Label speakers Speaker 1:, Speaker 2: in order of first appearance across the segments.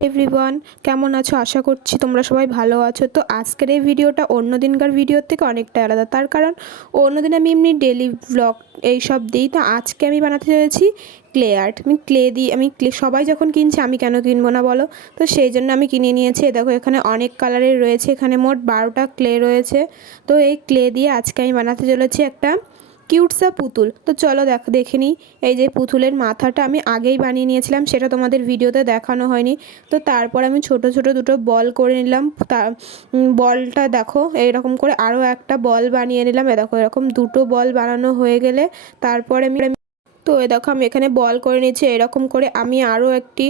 Speaker 1: Everyone কেমন আছো? আশা করছি তোমরা সবাই ভালো আছো। তো আজকের এই ভিডিওটা অন্য দিনকার ভিডিওর থেকে অনেকটা আলাদা। তার কারণ, অন্য দিন আমি এমনি ডেলি ব্লগ এইসব দিই। তো আজকে আমি বানাতে চলেছি ক্লে আর্ট আমি ক্লে দিই আমি ক্লে সবাই যখন কিনছে, আমি কেন কিনবো না বলো? তো সেই জন্য আমি কিনে নিয়েছি। দেখো, এখানে অনেক কালারের রয়েছে। এখানে মোট বারোটা ক্লে রয়েছে। তো এই ক্লে দিয়ে আজকে আমি বানাতে চলেছি একটা কিউটসা পুতুল। তো চলো দেখ, দেখে নিই। এই যে পুতুলের মাথাটা আমি আগেই বানিয়ে নিয়েছিলাম, সেটা তোমাদের ভিডিওতে দেখানো হয়নি। তো তারপর আমি ছোট ছোট দুটো বল করে নিলাম। বলটা দেখো, এইরকম করে আরও একটা বল বানিয়ে নিলাম। এ দেখো, এরকম দুটো বল বানানো হয়ে গেলে তারপরে আমি তো এ দেখো আমি এখানে বল করে নিয়েছি, এরকম করে আমি আরও একটি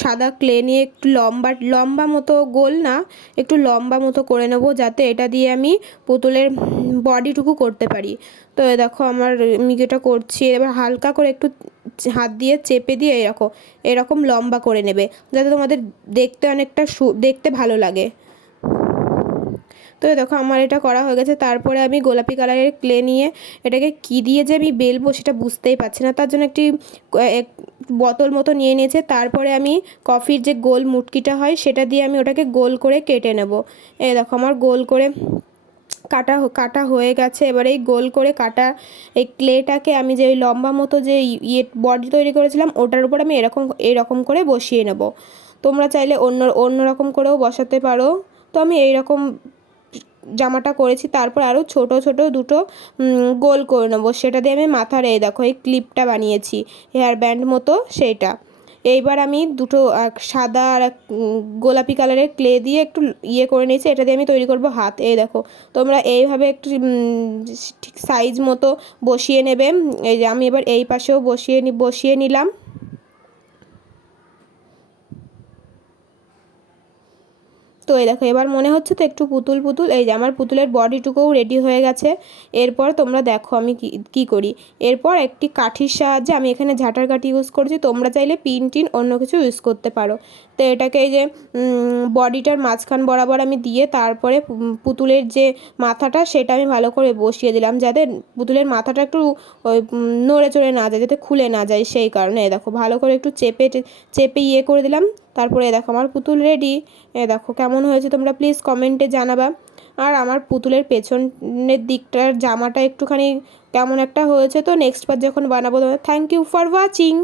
Speaker 1: সাদা ক্লে নিয়ে একটু লম্বা লম্বা মতো গোল না, একটু লম্বা মতো করে নেব যাতে এটা দিয়ে আমি পুতুলের বডিটুকু করতে পারি। তো এ দেখো আমার আমি যেটা করছি, এবার হালকা করে একটু হাত দিয়ে চেপে দিয়ে এরকম এরকম লম্বা করে নেবে যাতে তোমাদের দেখতে অনেকটা দেখতে ভালো লাগে। তো দেখো আমার এটা করা হয়ে গেছে। তারপরে আমি গোলাপি কালারের ক্লে নিয়ে এটাকে কী দিয়ে যে আমি বেলবো সেটা বুঝতেই পারছি না। তার জন্য একটি এক বোতল মতো নিয়ে নিয়েছে। তারপরে আমি কফির যে গোল মুটকিটা হয় সেটা দিয়ে আমি ওটাকে গোল করে কেটে নেব। এই দেখো আমার গোল করে কাটা কাটা হয়ে গেছে। এবার এই গোল করে কাটা এই ক্লেটাকে আমি যে ওই লম্বা মতো যে ইয়ে বডি তৈরি করেছিলাম ওটার উপর আমি এরকম এরকম করে বসিয়ে নেব। তোমরা চাইলে অন্য অন্য রকম করেও বসাতে পারো। তো আমি এই রকম জামাটা করেছি, তারপর আরও ছোট ছোট দুটো গোল করে নেব। সেটা দিয়ে আমি মাথার এই দেখো, এই ক্লিপটা বানিয়েছি হেয়ার ব্যান্ড মতো সেইটা। এইবার আমি দুটো সাদা আর এক গোলাপি কালারের ক্লে দিয়ে একটু ইয়ে করে নিয়েছি, এটা দিয়ে আমি তৈরি করব হাত, এই দেখো। তোমরা এইভাবে একটু ঠিক সাইজ মতো বসিয়ে নেবে, এই যে আমি এবার এই পাশেও বসিয়ে বসিয়ে নিলাম। তো এই দেখো, এবার মনে হচ্ছে তো একটু পুতুল পুতুল। এই যে আমার পুতুলের বডিটুকুও রেডি হয়ে গেছে। এরপর তোমরা দেখো আমি কি করি। এরপর একটি কাঠির সাহায্যে আমি এখানে ঝাঁটার কাঠি ইউজ করছি। তোমরা চাইলে পিন টিন অন্য কিছু ইউজ করতে পারো। তো এটাকে এই যে বডিটার মাঝখান বরাবর আমি দিয়ে তারপরে পুতুলের যে মাথাটা, সেটা আমি ভালো করে বসিয়ে দিলাম যাতে পুতুলের মাথাটা একটু নড়ে চড়ে না যায়, যাতে খুলে না যায় সেই কারণে। দেখো, ভালো করে একটু চেপে চেপে ইয়ে করে দিলাম। তারপরে দেখো আমার পুতুল রেডি এ দেখো কেমন হয়েছে তোমরা প্লিজ কমেন্টে জানাবা। আর আমার পুতুলের পেছনের দিকটার জামাটা একটুখানি কেমন একটা হয়েছে তো নেক্সট বার যখন বানাবো থ্যাংক ইউ ফর ওয়াচিং